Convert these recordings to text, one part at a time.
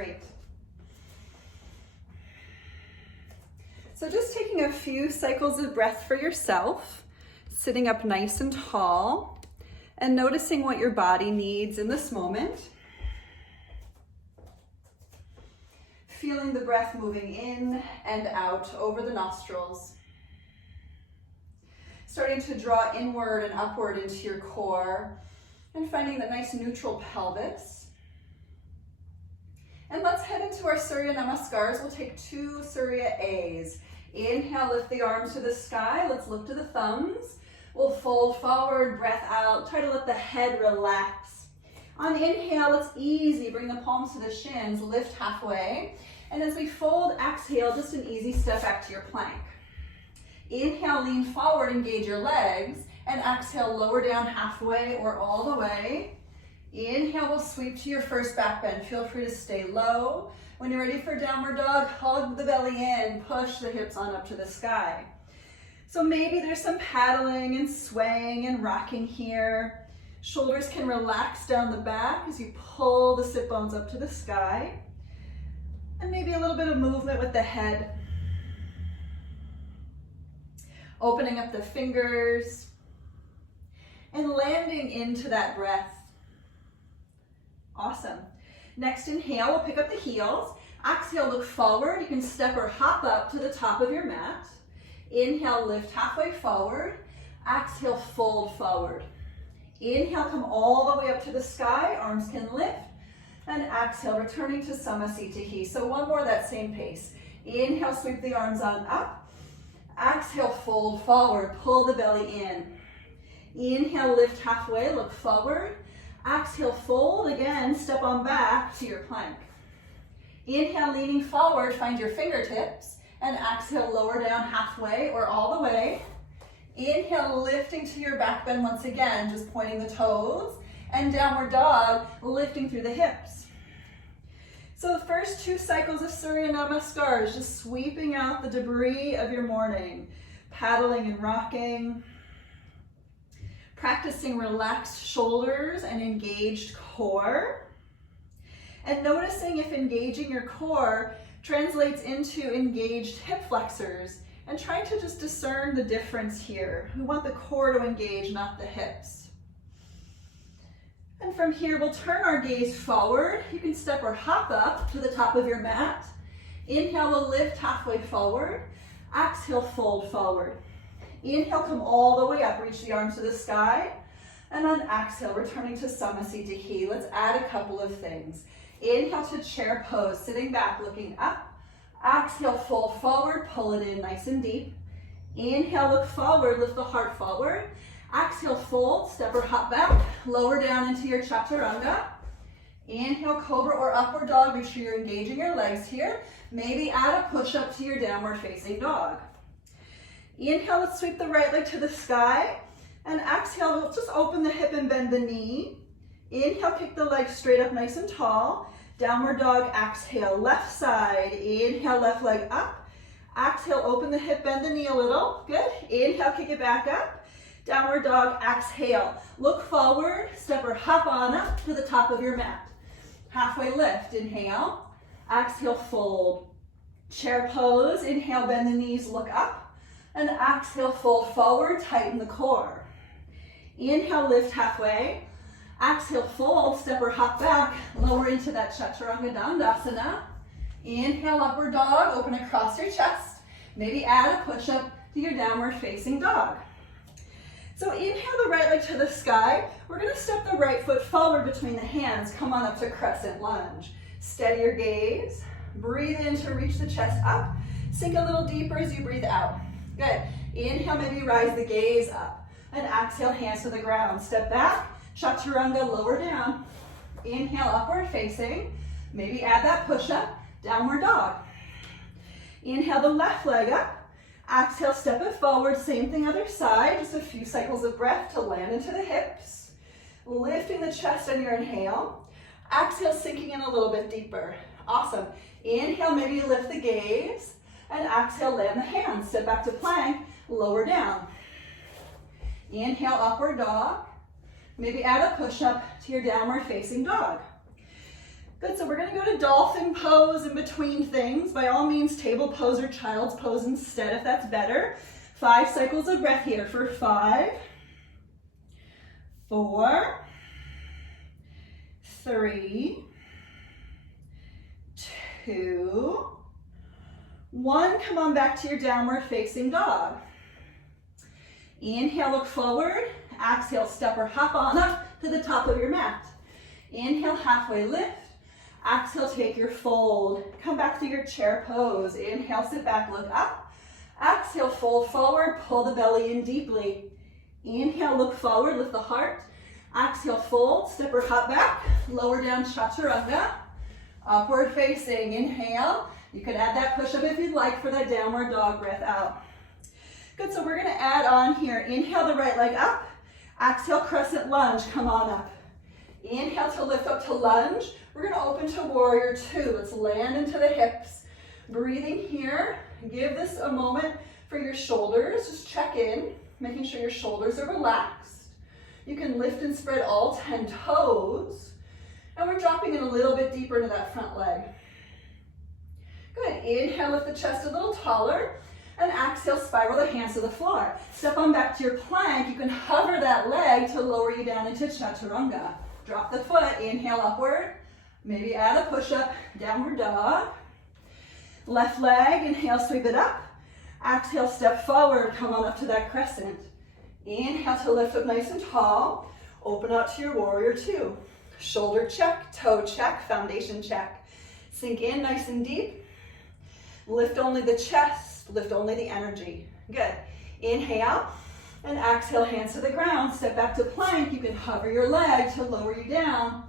Great. So just taking a few cycles of breath for yourself, sitting up nice and tall, and noticing what your body needs in this moment. Feeling the breath moving in and out over the nostrils. Starting to draw inward and upward into your core and finding that nice neutral pelvis. And let's head into our Surya Namaskars. We'll take 2 Surya A's. Inhale, lift the arms to the sky. Let's look to the thumbs. We'll fold forward, breath out. Try to let the head relax. On inhale, it's easy. Bring the palms to the shins, lift halfway. And as we fold, exhale, just an easy step back to your plank. Inhale, lean forward, engage your legs. And exhale, lower down halfway or all the way. Inhale, we'll sweep to your first back bend. Feel free to stay low. When you're ready for downward dog, hug the belly in, push the hips on up to the sky. So maybe there's some paddling and swaying and rocking here. Shoulders can relax down the back as you pull the sit bones up to the sky. And maybe a little bit of movement with the head. Opening up the fingers and landing into that breath. Awesome. Next inhale, we'll pick up the heels. Exhale, look forward. You can step or hop up to the top of your mat. Inhale, lift halfway forward. Exhale, fold forward. Inhale, come all the way up to the sky. Arms can lift. And exhale, returning to Samasthiti Hi. So one more, that same pace. Inhale, sweep the arms on up. Exhale, fold forward. Pull the belly in. Inhale, lift halfway, look forward. Exhale, fold again, step on back to your plank. Inhale, leaning forward, find your fingertips. And exhale, lower down halfway or all the way. Inhale, lifting to your back bend once again, just pointing the toes. And downward dog, lifting through the hips. So the first 2 cycles of Surya Namaskars, just sweeping out the debris of your morning. Paddling and rocking. Practicing relaxed shoulders and engaged core. And noticing if engaging your core translates into engaged hip flexors. And trying to just discern the difference here. We want the core to engage, not the hips. And from here, we'll turn our gaze forward. You can step or hop up to the top of your mat. Inhale, we'll lift halfway forward. Exhale, fold forward. Inhale, come all the way up, reach the arms to the sky. And on exhale, returning to Samasthiti Hi. Let's add a couple of things. Inhale to chair pose, sitting back, looking up. Exhale, fold forward, pull it in nice and deep. Inhale, look forward, lift the heart forward. Exhale, fold, step or hop back, lower down into your chaturanga. Inhale, cobra or upward dog. Make sure you're engaging your legs here. Maybe add a push-up to your downward facing dog. Inhale, let's sweep the right leg to the sky. And exhale, we'll just open the hip and bend the knee. Inhale, kick the leg straight up nice and tall. Downward dog, exhale, left side. Inhale, left leg up. Exhale, open the hip, bend the knee a little. Good. Inhale, kick it back up. Downward dog, exhale. Look forward, step or hop on up to the top of your mat. Halfway lift, inhale. Exhale, fold. Chair pose, inhale, bend the knees, look up. And exhale, fold forward, tighten the core. Inhale, lift halfway. Exhale, fold, step or hop back, lower into that Chaturanga Dandasana. Inhale, upward dog, open across your chest. Maybe add a push-up to your downward facing dog. So inhale the right leg to the sky. We're gonna step the right foot forward between the hands. Come on up to crescent lunge. Steady your gaze. Breathe in to reach the chest up. Sink a little deeper as you breathe out. Good. Inhale, maybe rise the gaze up. And exhale, hands to the ground. Step back, chaturanga, lower down. Inhale, upward facing. Maybe add that push-up, downward dog. Inhale the left leg up. Exhale, step it forward. Same thing other side. Just a few cycles of breath to land into the hips. Lifting the chest on your inhale. Exhale, sinking in a little bit deeper. Awesome. Inhale, maybe lift the gaze. And exhale, land the hands. Step back to plank, lower down. Inhale, upward dog. Maybe add a push-up to your downward facing dog. Good, so we're gonna go to dolphin pose in between things. By all means, table pose or child's pose instead if that's better. 5 cycles of breath here for 5, 4, 3, 2, 1. Come on back to your downward facing dog. Inhale, look forward. Exhale, step or hop on up to the top of your mat. Inhale, halfway lift. Exhale, take your fold. Come back to your chair pose. Inhale, sit back, look up. Exhale, fold forward, pull the belly in deeply. Inhale, look forward, lift the heart. Exhale, fold, step or hop back. Lower down, chaturanga. Upward facing, inhale. You can add that push-up if you'd like for that downward dog breath out. Good, so we're gonna add on here. Inhale the right leg up. Exhale, crescent lunge, come on up. Inhale to lift up to lunge. We're gonna open to warrior 2. Let's land into the hips. Breathing here. Give this a moment for your shoulders. Just check in, making sure your shoulders are relaxed. You can lift and spread all 10 toes. And we're dropping in a little bit deeper into that front leg. Good, inhale, lift the chest a little taller. And exhale, spiral the hands to the floor. Step on back to your plank. You can hover that leg to lower you down into chaturanga. Drop the foot, inhale upward. Maybe add a push-up, downward dog. Left leg, inhale, sweep it up. Exhale, step forward, come on up to that crescent. Inhale to lift up nice and tall. Open out to your warrior 2. Shoulder check, toe check, foundation check. Sink in nice and deep. Lift only the chest, lift only the energy. Good. Inhale and exhale, hands to the ground. Step back to plank. You can hover your leg to lower you down.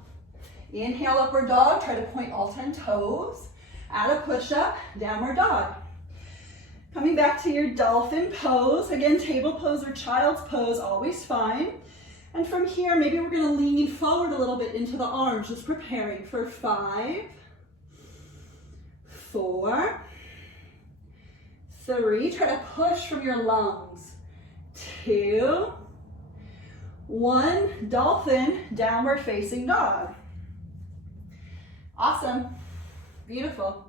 Inhale, upward dog. Try to point all 10 toes. Add a push-up, downward dog. Coming back to your dolphin pose. Again, table pose or child's pose, always fine. And from here, maybe we're gonna lean forward a little bit into the arms, just preparing for 5, 4, 3, try to push from your lungs. 2, 1, dolphin, downward facing dog. Awesome, beautiful.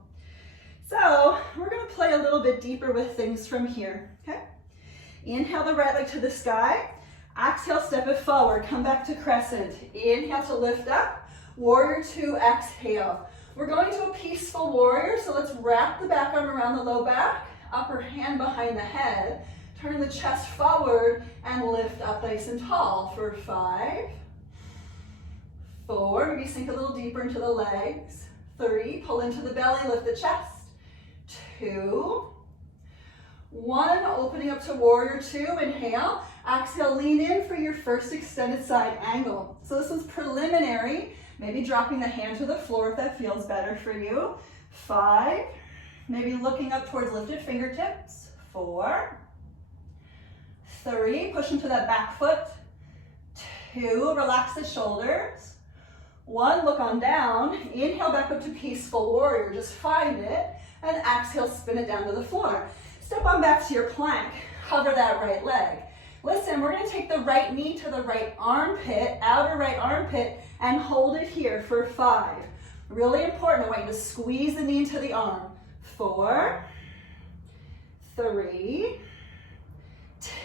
So we're gonna play a little bit deeper with things from here, okay? Inhale the right leg to the sky. Exhale, step it forward, come back to crescent. Inhale to lift up, warrior 2, exhale. We're going to a peaceful warrior, so let's wrap the back arm around the low back, upper hand behind the head, turn the chest forward and lift up nice and tall for 5, 4, maybe sink a little deeper into the legs. 3, pull into the belly, lift the chest. 2, 1, opening up to warrior 2, inhale. Exhale, lean in for your first extended side angle. So this is preliminary, maybe dropping the hand to the floor if that feels better for you. 5, maybe looking up towards lifted fingertips. 4, 3, push into that back foot. 2, relax the shoulders. 1, look on down. Inhale back up to peaceful warrior, just find it. And exhale, spin it down to the floor. Step on back to your plank, hover that right leg. Listen, we're gonna take the right knee to the right armpit, outer right armpit, and hold it here for 5. Really important, I want you to squeeze the knee into the arm. 4, 3,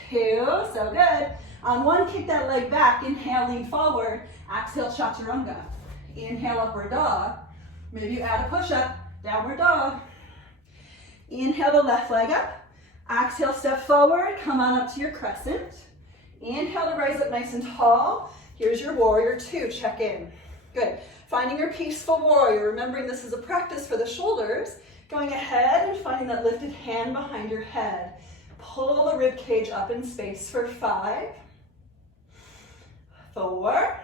2, so good. On 1, kick that leg back, inhale, lean forward, exhale, chaturanga. Inhale, upward dog. Maybe you add a push-up, downward dog. Inhale the left leg up. Exhale, step forward, come on up to your crescent. Inhale to rise up nice and tall. Here's your warrior 2, check in. Good. Finding your peaceful warrior, remembering this is a practice for the shoulders. Going ahead and finding that lifted hand behind your head. Pull the rib cage up in space for 5, 4,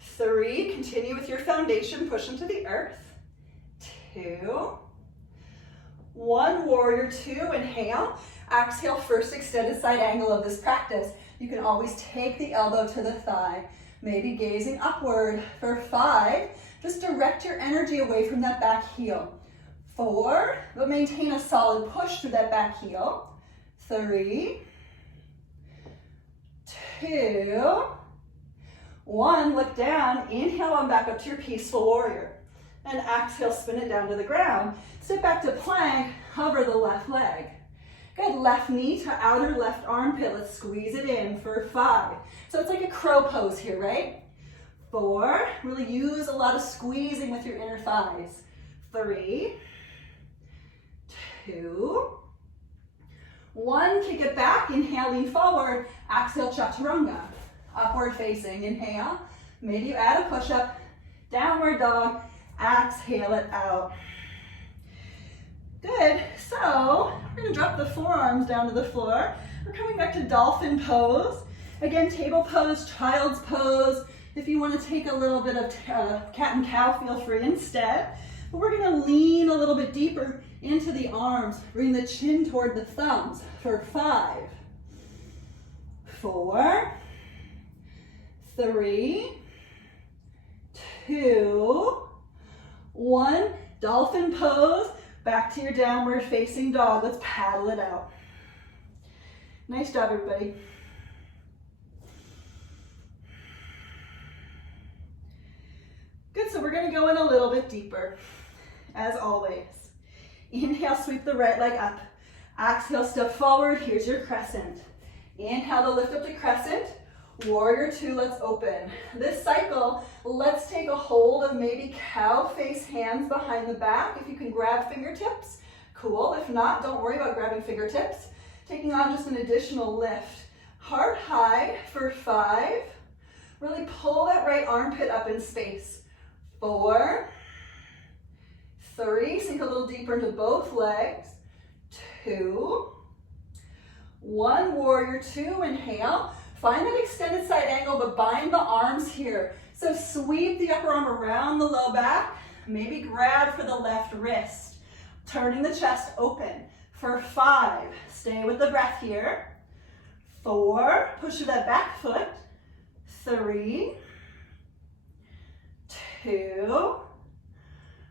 3, continue with your foundation, push into the earth. 2, 1, warrior 2, inhale. Exhale, first extended side angle of this practice. You can always take the elbow to the thigh, maybe gazing upward for 5. Just direct your energy away from that back heel. 4, but maintain a solid push through that back heel. 3, 2, 1, look down, inhale on back up to your peaceful warrior. And exhale, spin it down to the ground. Sit back to plank, hover the left leg. Good, left knee to outer left armpit. Let's squeeze it in for 5. So it's like a crow pose here, right? 4, really use a lot of squeezing with your inner thighs. 3, 2, 1, kick it back, inhale, lean forward, exhale, chaturanga. Upward facing, inhale, maybe you add a push-up, downward dog, exhale it out. Good, so we're gonna drop the forearms down to the floor. We're coming back to dolphin pose. Again, table pose, child's pose. If you wanna take a little bit of cat and cow, feel free instead. But we're gonna lean a little bit deeper into the arms. Bring the chin toward the thumbs for 5, 4, 3, 2, 1. Dolphin pose. Back to your downward facing dog. Let's paddle it out. Nice job, everybody. Good, so we're gonna go in a little bit deeper, as always. Inhale, sweep the right leg up. Exhale, step forward. Here's your crescent. Inhale to lift up to crescent. Warrior 2, let's open. This cycle, let's take a hold of maybe cow face, hands behind the back. If you can grab fingertips, cool. If not, don't worry about grabbing fingertips. Taking on just an additional lift. Heart high for 5. Really pull that right armpit up in space. 4, 3, sink a little deeper into both legs. 2, 1, warrior 2, inhale. Find that extended side angle, but bind the arms here. So sweep the upper arm around the low back, maybe grab for the left wrist. Turning the chest open for 5. Stay with the breath here. 4, push to that back foot. 3, 2.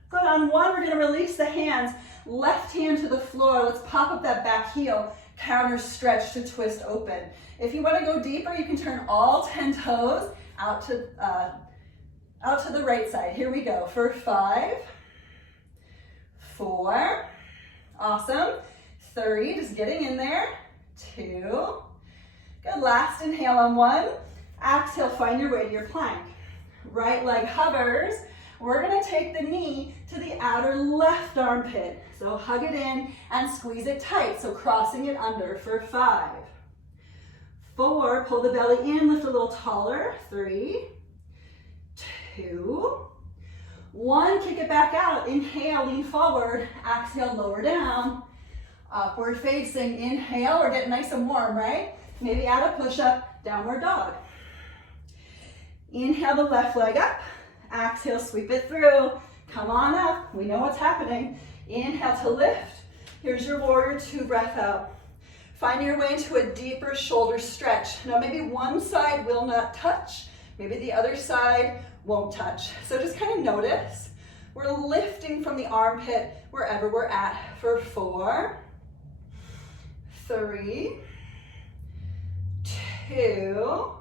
Good, on 1, we're gonna release the hands. Left hand to the floor. Let's pop up that back heel. Counter stretch to twist open. If you want to go deeper, you can turn all 10 toes out to the right side. Here we go for 5, 4, awesome. 3, just getting in there. 2, good. Last inhale on 1. Exhale, find your way to your plank. Right leg hovers. We're gonna take the knee to the outer left armpit. So hug it in and squeeze it tight. So crossing it under for 5, 4, pull the belly in, lift a little taller. 3, 2, 1, kick it back out. Inhale, lean forward. Exhale, lower down. Upward facing, inhale, we're getting nice and warm, right? Maybe add a push-up, downward dog. Inhale the left leg up. Exhale, sweep it through. Come on up, we know what's happening. Inhale to lift. Here's your warrior 2, breath out. Find your way into a deeper shoulder stretch. Now maybe one side will not touch, maybe the other side won't touch. So just kind of notice. We're lifting from the armpit wherever we're at for 4, 3, 2,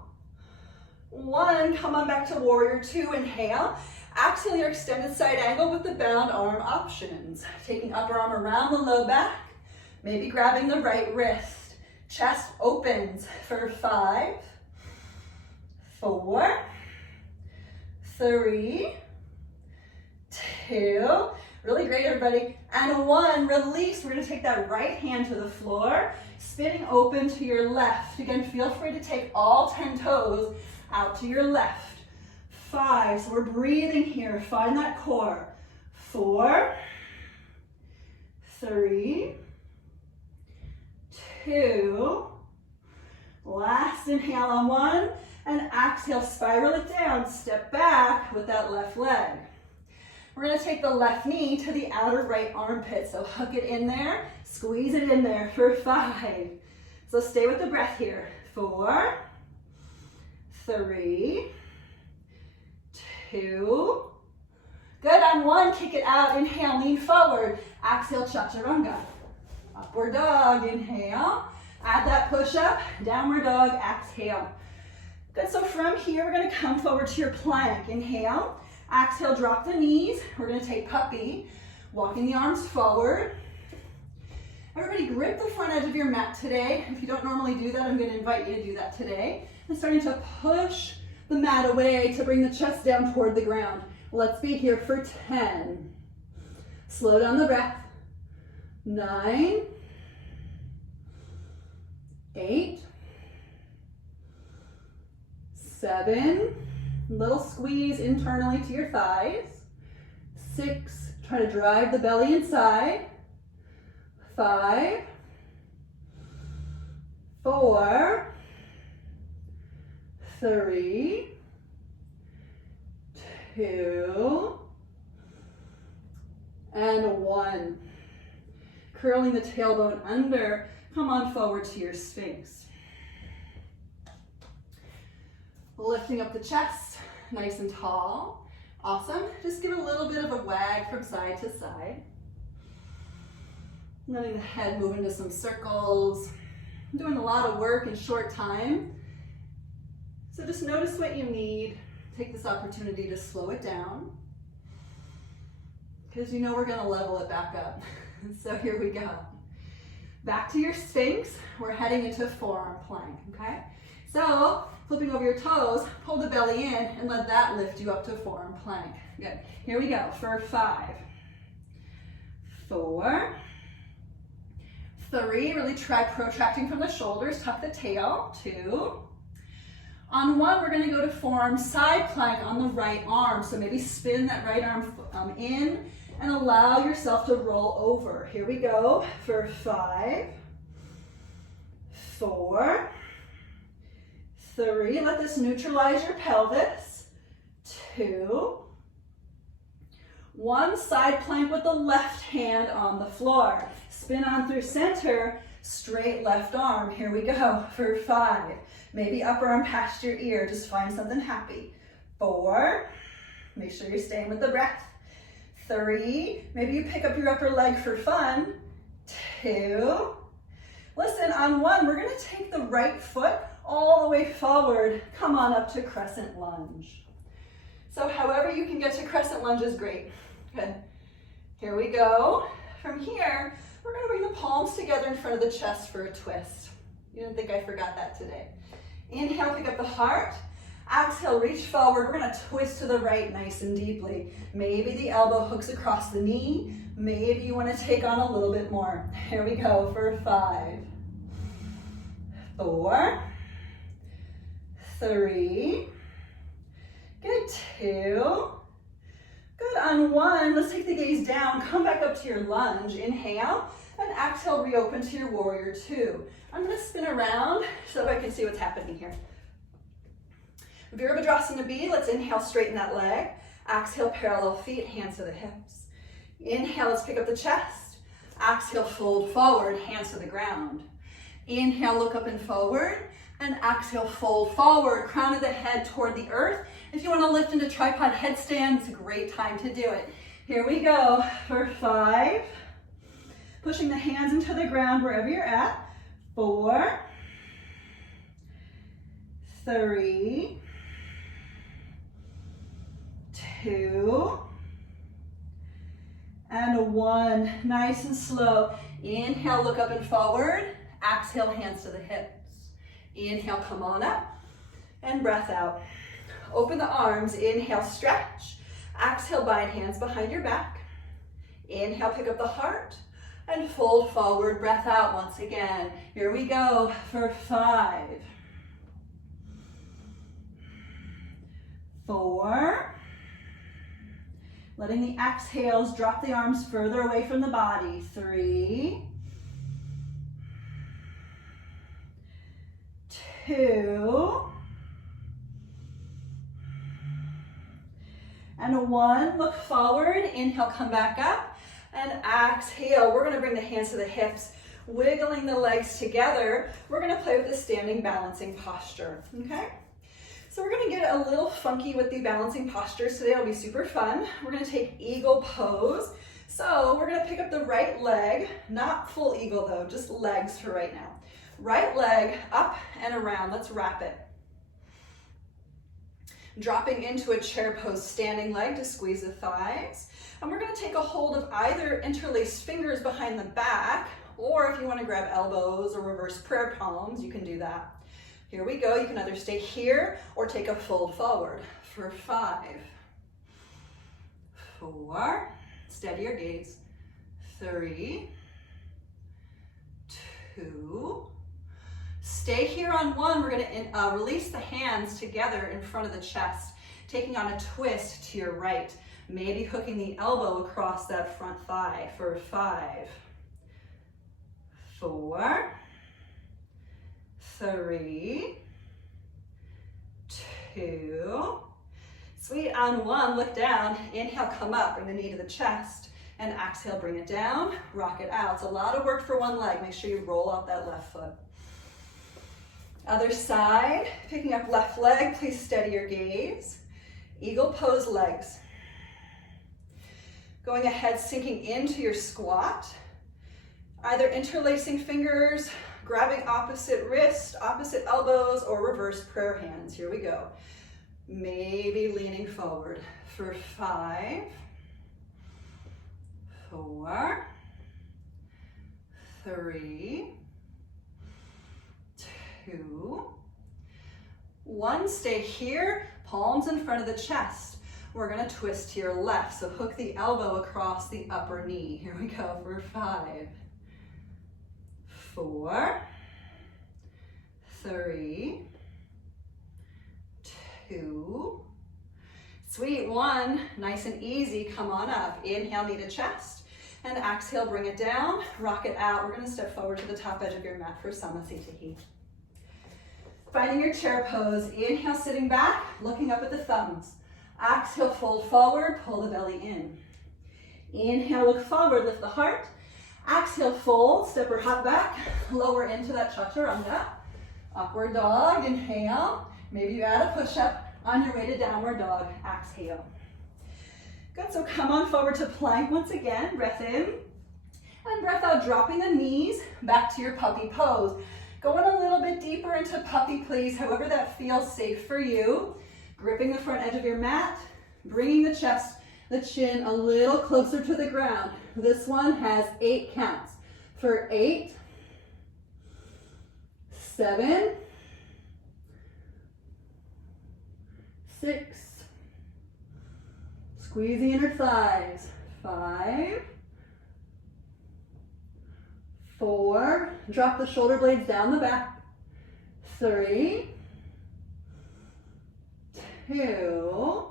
1, come on back to warrior 2, inhale. Exhale your extended side angle with the bound arm options. Taking upper arm around the low back, maybe grabbing the right wrist. Chest opens for 5, 4, 3, 2, really great everybody, and 1, release. We're gonna take that right hand to the floor, spinning open to your left. Again, feel free to take all 10 toes out to your left. 5, so we're breathing here, find that core. 4, 3, 2, last inhale on 1, and exhale, spiral it down, step back with that left leg. We're gonna take the left knee to the outer right armpit, so hook it in there, squeeze it in there for 5. So stay with the breath here. 4, 3, 2, good. On 1, kick it out, inhale, lean forward, exhale, chaturanga. Upward dog, inhale, add that push up, downward dog, exhale. Good, so from here, we're gonna come forward to your plank. Inhale, exhale, drop the knees. We're gonna take puppy, walking the arms forward. Everybody grip the front edge of your mat today. If you don't normally do that, I'm gonna invite you to do that today. And starting to push the mat away to bring the chest down toward the ground. Let's be here for 10. Slow down the breath. 9, 8, 7, little squeeze internally to your thighs. 6, try to drive the belly inside. 5, 4, 3, 2, and 1. Curling the tailbone under, come on forward to your Sphinx. Lifting up the chest, nice and tall. Awesome. Just give a little bit of a wag from side to side. Letting the head move into some circles. I'm doing a lot of work in short time. So just notice what you need. Take this opportunity to slow it down, because you know we're gonna level it back up. So here we go. Back to your Sphinx. We're heading into forearm plank, okay? So flipping over your toes, pull the belly in and let that lift you up to forearm plank. Good. Here we go for 5, 4, 3, really try protracting from the shoulders, tuck the tail. 2. On 1, we're gonna go to forearm side plank on the right arm. So maybe spin that right arm in and allow yourself to roll over. Here we go for 5, 4, 3. Let this neutralize your pelvis. 2, 1. Side plank with the left hand on the floor. Spin on through center, straight left arm. Here we go for 5. Maybe upper arm past your ear, just find something happy. 4, make sure you're staying with the breath. 3, maybe you pick up your upper leg for fun. 2, listen, on 1, we're gonna take the right foot all the way forward. Come on up to crescent lunge. So however you can get to crescent lunge is great. Good. Here we go. From here, we're gonna bring the palms together in front of the chest for a twist. You didn't think I forgot that today. Inhale, pick up the heart. Exhale, reach forward. We're gonna twist to the right nice and deeply. Maybe the elbow hooks across the knee. Maybe you wanna take on a little bit more. Here we go for 5, 4, 3, good, 2, good. On 1, let's take the gaze down, come back up to your lunge. Inhale, and exhale, reopen to your warrior 2. I'm gonna spin around so I can see what's happening here. Virabhadrasana B, let's inhale, straighten that leg. Exhale, parallel feet, hands to the hips. Inhale, let's pick up the chest. Exhale, fold forward, hands to the ground. Inhale, look up and forward. And exhale, fold forward, crown of the head toward the earth. If you wanna lift into tripod headstand, it's a great time to do it. Here we go for 5. Pushing the hands into the ground wherever you're at. 4, 3, 2, and 1. Nice and slow. Inhale, look up and forward. Exhale, hands to the hips. Inhale, come on up. And breath out. Open the arms. Inhale, stretch. Exhale, bind hands behind your back. Inhale, pick up the heart. And fold forward, breath out once again. Here we go for 5, 4. Letting the exhales drop the arms further away from the body. 3, 2, and 1. Look forward. Inhale, come back up. And exhale, we're gonna bring the hands to the hips, wiggling the legs together. We're gonna play with the standing balancing posture, okay? So we're gonna get a little funky with the balancing postures today. It'll be super fun. We're gonna take eagle pose. So we're gonna pick up the right leg, not full eagle though, just legs for right now. Right leg up and around, let's wrap it. Dropping into a chair pose standing leg to squeeze the thighs. And we're going to take a hold of either interlaced fingers behind the back, or if you want to grab elbows or reverse prayer palms, you can do that. Here we go. You can either stay here or take a fold forward for 5, 4, steady your gaze, 3, 2, stay here on 1. We're going to release the hands together in front of the chest, taking on a twist to your right, maybe hooking the elbow across that front thigh for 5, 4, 3, 2. Sweet, on 1, look down, inhale, come up, bring the knee to the chest, and exhale, bring it down, rock it out. It's a lot of work for one leg. Make sure you roll out that left foot. Other side, picking up left leg, please steady your gaze. Eagle pose legs. Going ahead, sinking into your squat. Either interlacing fingers, grabbing opposite wrist, opposite elbows, or reverse prayer hands. Here we go. Maybe leaning forward for 5, 4, 3, 2, 1. Stay here, palms in front of the chest. We're going to twist to your left, so hook the elbow across the upper knee. Here we go for 5, 4, 3, 2. Sweet, 1. Nice and easy. Come on up. Inhale, knee to chest. And exhale, bring it down. Rock it out. We're going to step forward to the top edge of your mat for Samasthiti. Finding your chair pose. Inhale, sitting back, looking up at the thumbs. Exhale, fold forward, pull the belly in. Inhale, look forward, lift the heart. Exhale, fold, step or hop back, lower into that chaturanga. Upward dog, inhale. Maybe you add a push-up on your way to downward dog, exhale. Good, so come on forward to plank once again, breath in. And breath out, dropping the knees back to your puppy pose. Going a little bit deeper into puppy, please, however that feels safe for you. Gripping the front edge of your mat, bringing the chest, the chin a little closer to the ground. This one has 8 counts. For 8, 7, 6, squeeze the inner thighs, 5, 4, drop the shoulder blades down the back, 3, 2,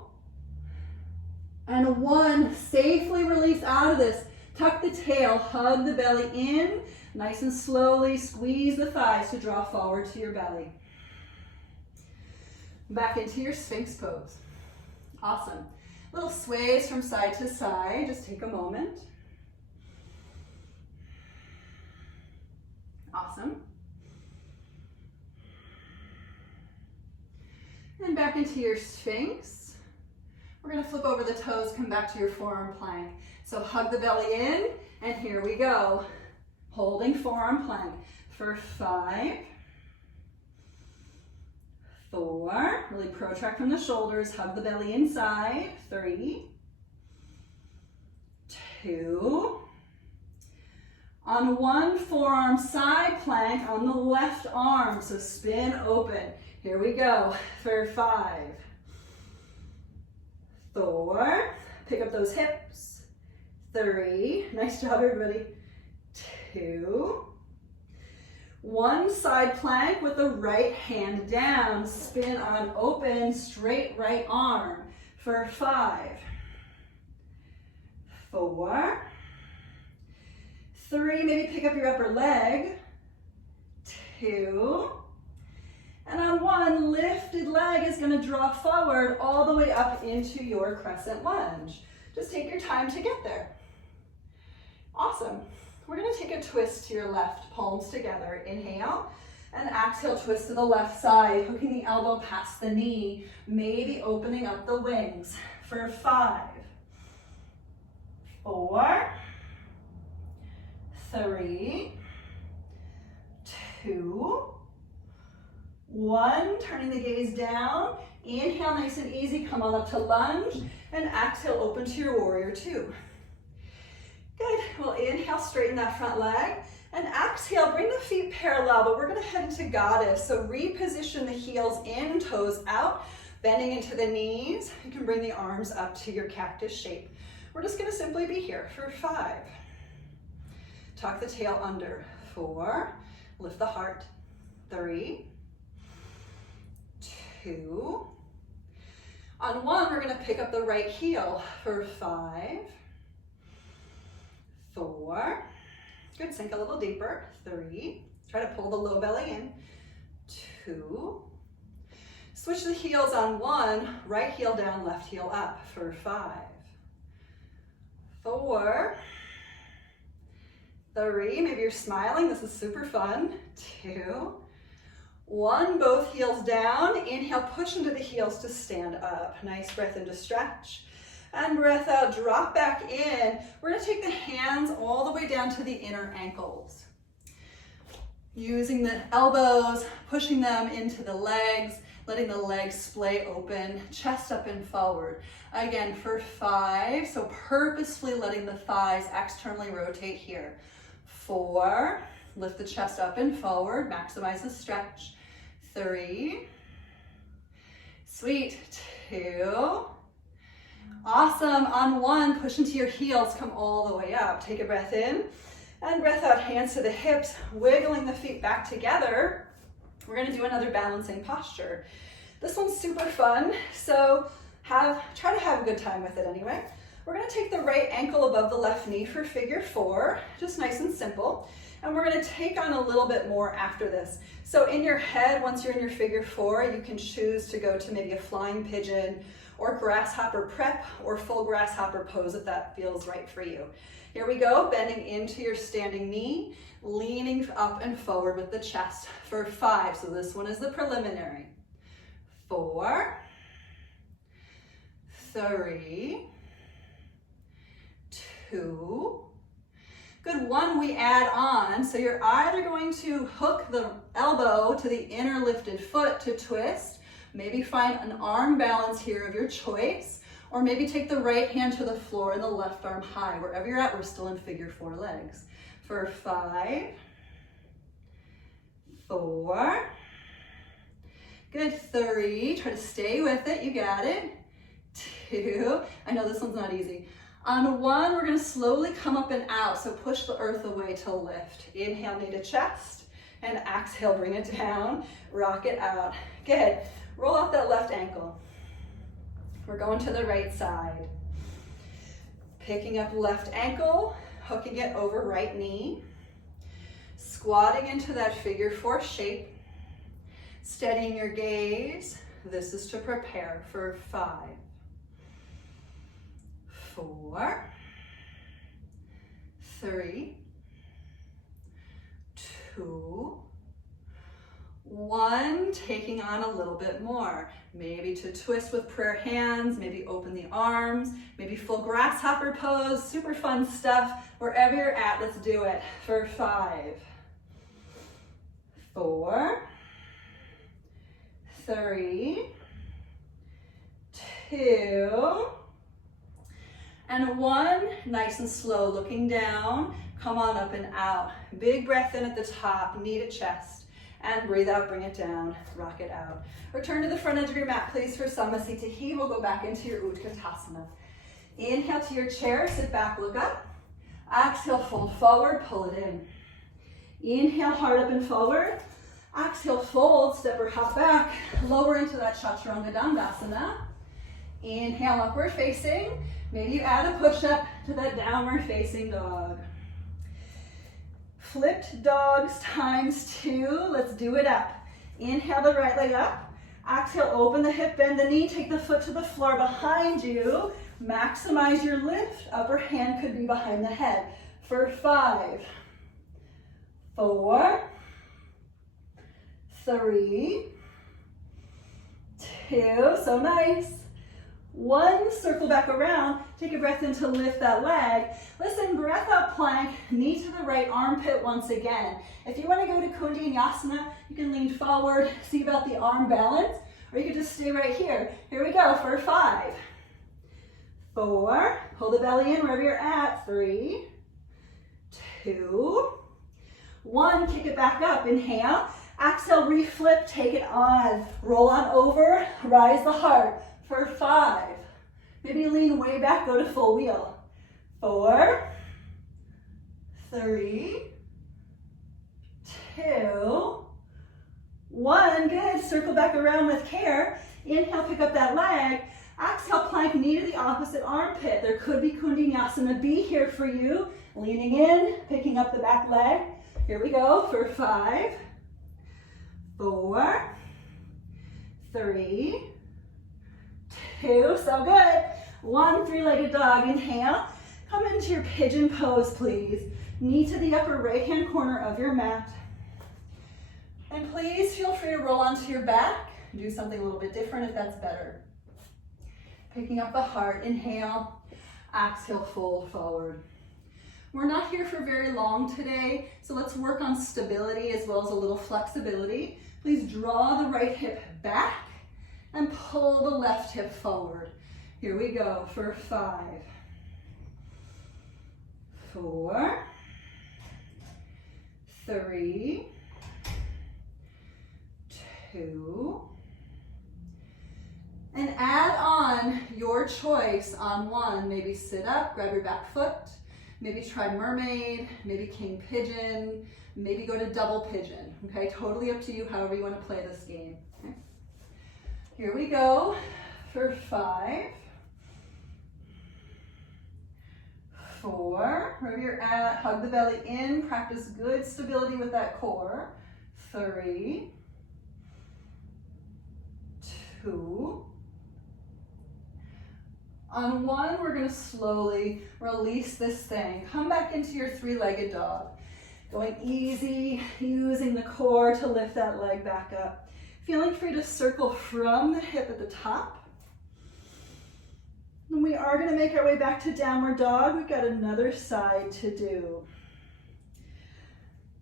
and 1. Safely release out of this. Tuck the tail, hug the belly in, nice and slowly squeeze the thighs to draw forward to your belly. Back into your Sphinx pose. Awesome. Little sways from side to side. Just take a moment. Awesome. And back into your Sphinx. We're going to flip over the toes, come back to your forearm plank. So hug the belly in, and here we go. Holding forearm plank for 5, 4, really protract from the shoulders, hug the belly inside, 3, 2, on 1 forearm side plank on the left arm, so spin open. Here we go for 5, 4, pick up those hips, 3, nice job everybody, 2, 1 side plank with the right hand down, spin on open, straight right arm for 5, 4, 3, maybe pick up your upper leg, 2, and on 1, lifted leg is going to draw forward all the way up into your crescent lunge. Just take your time to get there. Awesome. We're going to take a twist to your left, palms together. Inhale, and exhale, twist to the left side, hooking the elbow past the knee, maybe opening up the wings for 5, 4, 3, 2, 1, turning the gaze down. Inhale, nice and easy, come on up to lunge, and exhale, open to your warrior 2. Good, well inhale, straighten that front leg, and exhale, bring the feet parallel, but we're gonna head into goddess. So reposition the heels in, toes out, bending into the knees. You can bring the arms up to your cactus shape. We're just gonna simply be here for 5. Tuck the tail under, 4, lift the heart, 3, 2. On 1, we're gonna pick up the right heel for 5, 4. Good, sink a little deeper, 3. Try to pull the low belly in, 2. Switch the heels on 1, right heel down, left heel up for 5, 4, 3. Maybe you're smiling, this is super fun, 2. 1, both heels down. Inhale, push into the heels to stand up. Nice breath in to stretch. And breath out, drop back in. We're gonna take the hands all the way down to the inner ankles. Using the elbows, pushing them into the legs, letting the legs splay open, chest up and forward. Again, for 5, so purposefully letting the thighs externally rotate here. 4, lift the chest up and forward, maximize the stretch. 3, sweet, 2, awesome. On 1, push into your heels, come all the way up. Take a breath in and breath out, hands to the hips, wiggling the feet back together. We're gonna do another balancing posture. This one's super fun, so try to have a good time with it anyway. We're gonna take the right ankle above the left knee for figure 4, just nice and simple. And we're gonna take on a little bit more after this. So in your head, once you're in your figure 4, you can choose to go to maybe a flying pigeon or grasshopper prep or full grasshopper pose if that feels right for you. Here we go, bending into your standing knee, leaning up and forward with the chest for 5. So this one is the preliminary. 4, 3, 2, good. 1, we add on. So you're either going to hook the elbow to the inner lifted foot to twist, maybe find an arm balance here of your choice, or maybe take the right hand to the floor and the left arm high. Wherever you're at, we're still in figure 4 legs. For 5, 4, good, 3, try to stay with it, you got it. 2, I know this one's not easy. On 1, we're gonna slowly come up and out, so push the earth away to lift. Inhale, knee to chest, and exhale, bring it down, rock it out. Good, roll out that left ankle. We're going to the right side. Picking up left ankle, hooking it over right knee, squatting into that figure 4 shape, steadying your gaze. This is to prepare for 5, 4, 3, 2, 1, taking on a little bit more. Maybe to twist with prayer hands, maybe open the arms, maybe full grasshopper pose, super fun stuff. Wherever you're at, let's do it for 5, 4, 3, 2, and 1. Nice and slow, looking down, come on up and out. Big breath in at the top, knee to chest, and breathe out, bring it down, rock it out. Return to the front edge of your mat, please, for Samasthiti. He will go back into your Utkatasana. Inhale to your chair, sit back, look up. Exhale, fold forward, pull it in. Inhale, heart up and forward. Exhale, fold, step or hop back, lower into that Chaturanga Dandasana. Inhale, upward facing. Maybe you add a push-up to that downward facing dog. Flipped dogs ×2. Let's do it up. Inhale the right leg up. Exhale, open the hip, bend the knee, take the foot to the floor behind you. Maximize your lift. Upper hand could be behind the head. For 5, 4, 3, 2, so nice. One, circle back around. Take a breath in to lift that leg. Listen, breath up plank, knee to the right armpit once again. If you want to go to Kundalini, you can lean forward, see about the arm balance, or you can just stay right here. Here we go for 5, 4, hold the belly in wherever you're at, 3, 2, 1, kick it back up, inhale, exhale, reflip, take it on, roll on over, rise the heart for 5, maybe lean way back, go to full wheel, 4, 3, 2, 1, good, circle back around with care, inhale, pick up that leg, exhale, plank, knee to the opposite armpit, there could be Kundalini B here for you, leaning in, picking up the back leg, here we go for 5, 4, 3, 2, so good. 1, three-legged dog, inhale. Come into your pigeon pose, please. Knee to the upper right-hand corner of your mat. And please feel free to roll onto your back. Do something a little bit different if that's better. Picking up the heart, inhale. Exhale, fold forward. We're not here for very long today, so let's work on stability as well as a little flexibility. Please draw the right hip back and pull the left hip forward. Here we go for 5, 4, 3, 2, and add on your choice on 1. Maybe sit up, grab your back foot, maybe try mermaid, maybe king pigeon, maybe go to double pigeon, okay? Totally up to you, however you want to play this game. Okay? Here we go for 5, 4, wherever you're at, hug the belly in, practice good stability with that core. 3, 2, on 1, we're gonna slowly release this thing. Come back into your three-legged dog. Going easy, using the core to lift that leg back up. Feeling free to circle from the hip at the top. And we are gonna make our way back to downward dog. We've got another side to do.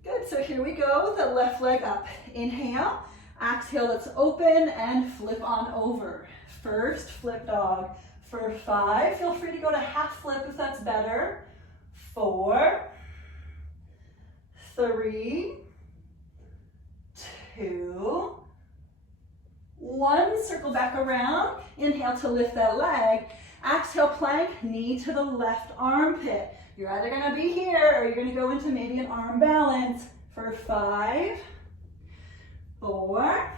Good, so here we go, the left leg up. Inhale, exhale, let's open and flip on over. First, flip dog for 5. Feel free to go to half flip if that's better. 4, 3, 2, 1, circle back around. Inhale to lift that leg. Exhale, plank, knee to the left armpit. You're either gonna be here or you're gonna go into maybe an arm balance for 5, 4,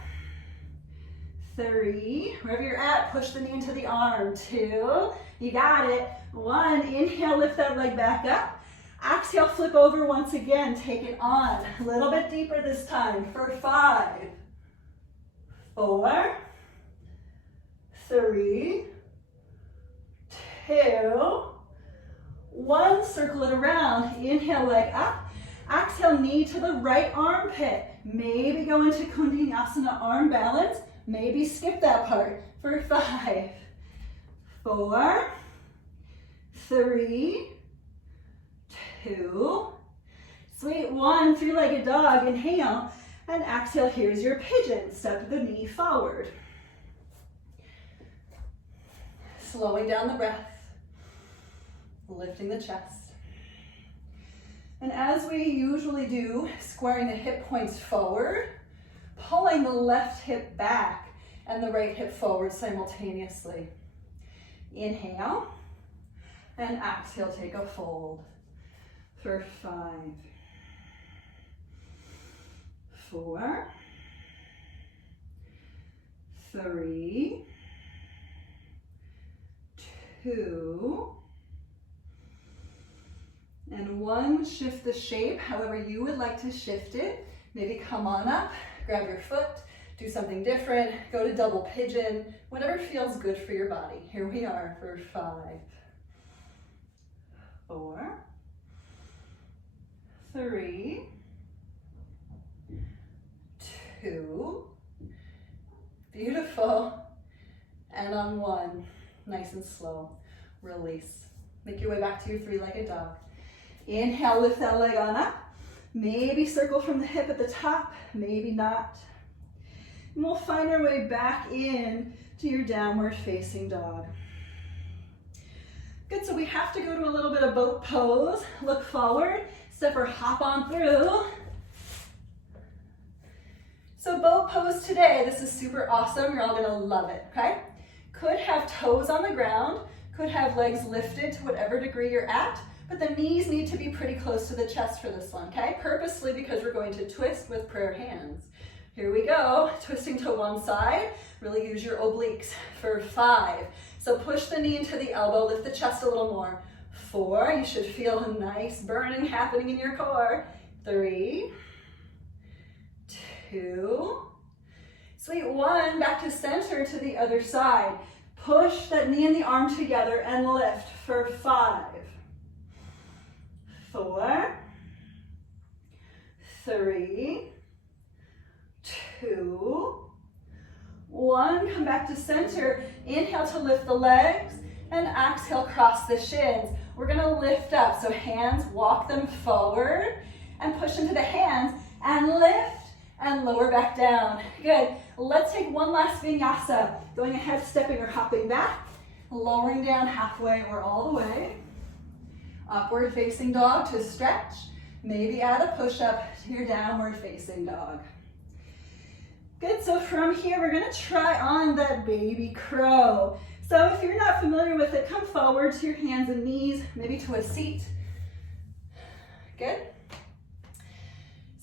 3, wherever you're at, push the knee into the arm. 2, you got it. 1, inhale, lift that leg back up. Exhale, flip over once again, take it on. A little bit deeper this time for 5, 4, 3, 2, 1, circle it around. Inhale, leg up. Exhale, knee to the right armpit. Maybe go into Kundalini arm balance. Maybe skip that part for 5, 4, 3, 2, sweet, 1, three-legged dog, inhale, and exhale, here's your pigeon. Step the knee forward. Slowing down the breath, lifting the chest. And as we usually do, squaring the hip points forward, pulling the left hip back and the right hip forward simultaneously. Inhale, and exhale, take a fold for 5, 4, 3, 2, and 1. Shift the shape however you would like to shift it. Maybe come on up, grab your foot, do something different, go to double pigeon, whatever feels good for your body. Here we are for 5, 4, 3, 2, beautiful, and on 1. nice and slow. Release. Make your way back to your three-legged dog. Inhale, lift that leg on up. Maybe circle from the hip at the top, maybe not. And we'll find our way back in to your downward facing dog. Good, so we have to go to a little bit of boat pose. Look forward, step or hop on through. So boat pose today, this is super awesome. You're all gonna love it, okay? Could have toes on the ground, could have legs lifted to whatever degree you're at, but the knees need to be pretty close to the chest for this one, okay? Purposely, because we're going to twist with prayer hands. Here we go, twisting to one side. Really use your obliques for 5. So push the knee into the elbow, lift the chest a little more. 4, you should feel a nice burning happening in your core. 3, 2, sweet 1, back to center to the other side. Push that knee and the arm together and lift for 5, 4, 3, 2, 1. Come back to center. Inhale to lift the legs and exhale, cross the shins. We're gonna lift up. So hands, walk them forward and push into the hands and lift and lower back down. Good. Let's take one last vinyasa. Going ahead, stepping or hopping back, lowering down halfway or all the way. Upward facing dog to stretch. Maybe add a push-up to your downward facing dog. Good, so from here, we're gonna try on that baby crow. So if you're not familiar with it, come forward to your hands and knees, maybe to a seat. Good.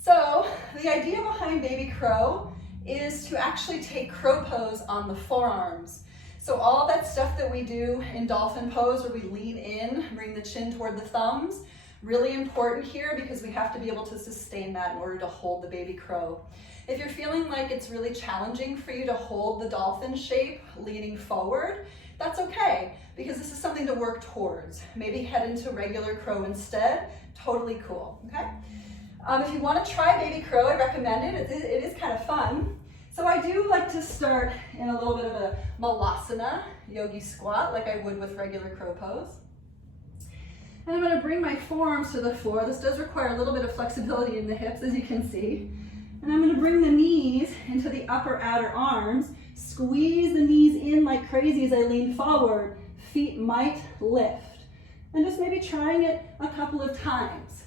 So the idea behind baby crow is to actually take crow pose on the forearms. So all that stuff that we do in dolphin pose where we lean in, bring the chin toward the thumbs, really important here because we have to be able to sustain that in order to hold the baby crow. If you're feeling like it's really challenging for you to hold the dolphin shape leaning forward, that's okay, because this is something to work towards. Maybe head into regular crow instead, totally cool, okay? If you want to try baby crow, I recommend it. It is kind of fun. So I do like to start in a little bit of a malasana, yogi squat, like I would with regular crow pose. And I'm going to bring my forearms to the floor. This does require a little bit of flexibility in the hips, as you can see. And I'm going to bring the knees into the upper outer arms, squeeze the knees in like crazy as I lean forward. Feet might lift. And just maybe trying it a couple of times.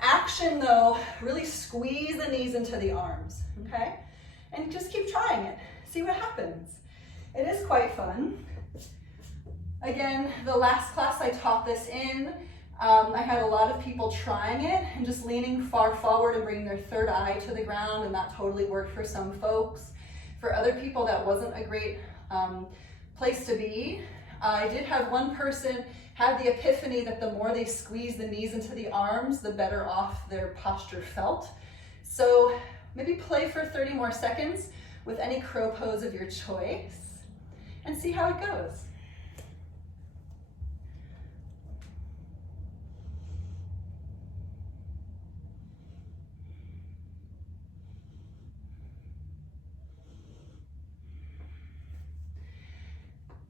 Action though, really squeeze the knees into the arms, okay? And just keep trying it. See what happens. It is quite fun. Again, the last class I taught this in, I had a lot of people trying it and just leaning far forward and bringing their third eye to the ground, and that totally worked for some folks. For other people, that wasn't a great place to be. I did have one person have the epiphany that the more they squeeze the knees into the arms, the better off their posture felt. So maybe play for 30 more seconds with any crow pose of your choice and see how it goes.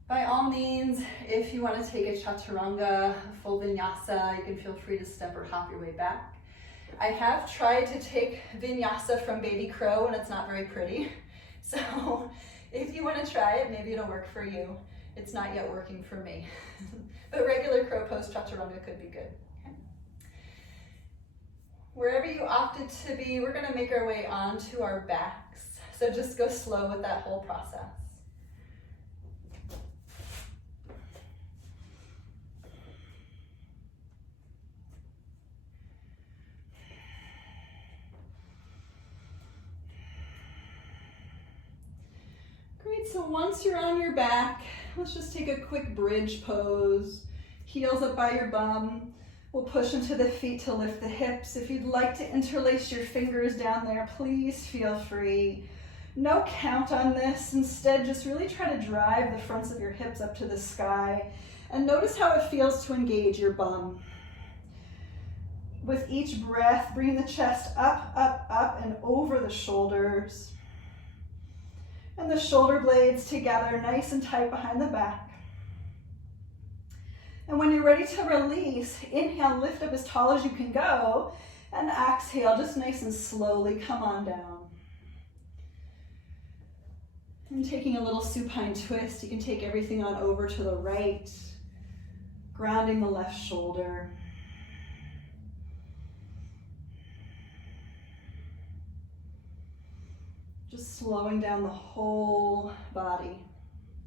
By all means, if you want to take a chaturanga, a full vinyasa, you can feel free to step or hop your way back. I have tried to take vinyasa from baby crow and it's not very pretty. So if you want to try it, maybe it'll work for you. It's not yet working for me. But regular crow pose chaturanga could be good. Okay? Wherever you opted to be, we're going to make our way onto our backs. So just go slow with that whole process. Great, so once you're on your back, let's just take a quick bridge pose. Heels up by your bum. We'll push into the feet to lift the hips. If you'd like to interlace your fingers down there, please feel free. No count on this. Instead, just really try to drive the fronts of your hips up to the sky and notice how it feels to engage your bum. With each breath, bring the chest up, up, up and over the shoulders. And the shoulder blades together, nice and tight behind the back. And when you're ready to release, inhale, lift up as tall as you can go, and exhale, just nice and slowly come on down. And taking a little supine twist, you can take everything on over to the right, grounding the left shoulder. Just slowing down the whole body,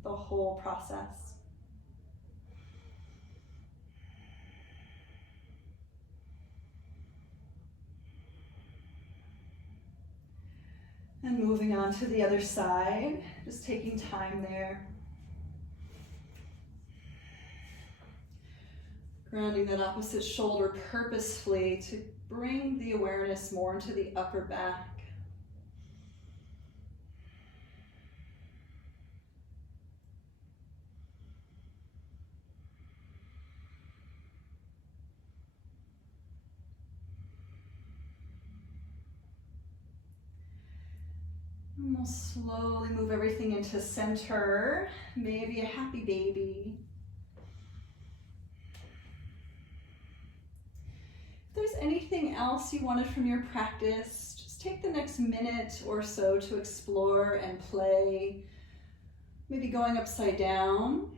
the whole process. And moving on to the other side, just taking time there. Grounding that opposite shoulder purposefully to bring the awareness more into the upper back. And we'll slowly move everything into center, maybe a happy baby. If there's anything else you wanted from your practice, just take the next minute or so to explore and play. Maybe going upside down.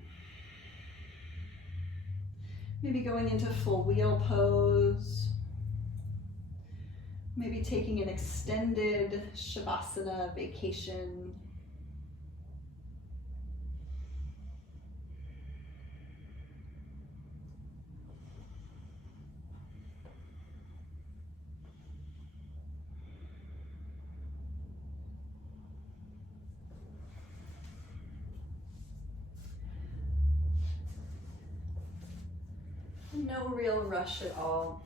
Maybe going into full wheel pose. Maybe taking an extended Shavasana vacation. No real rush at all.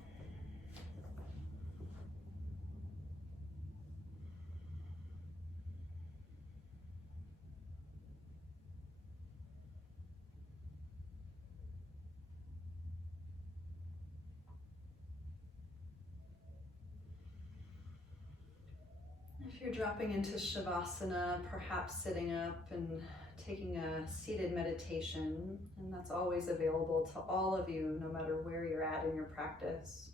If you're dropping into Shavasana, perhaps sitting up and taking a seated meditation, and that's always available to all of you, no matter where you're at in your practice.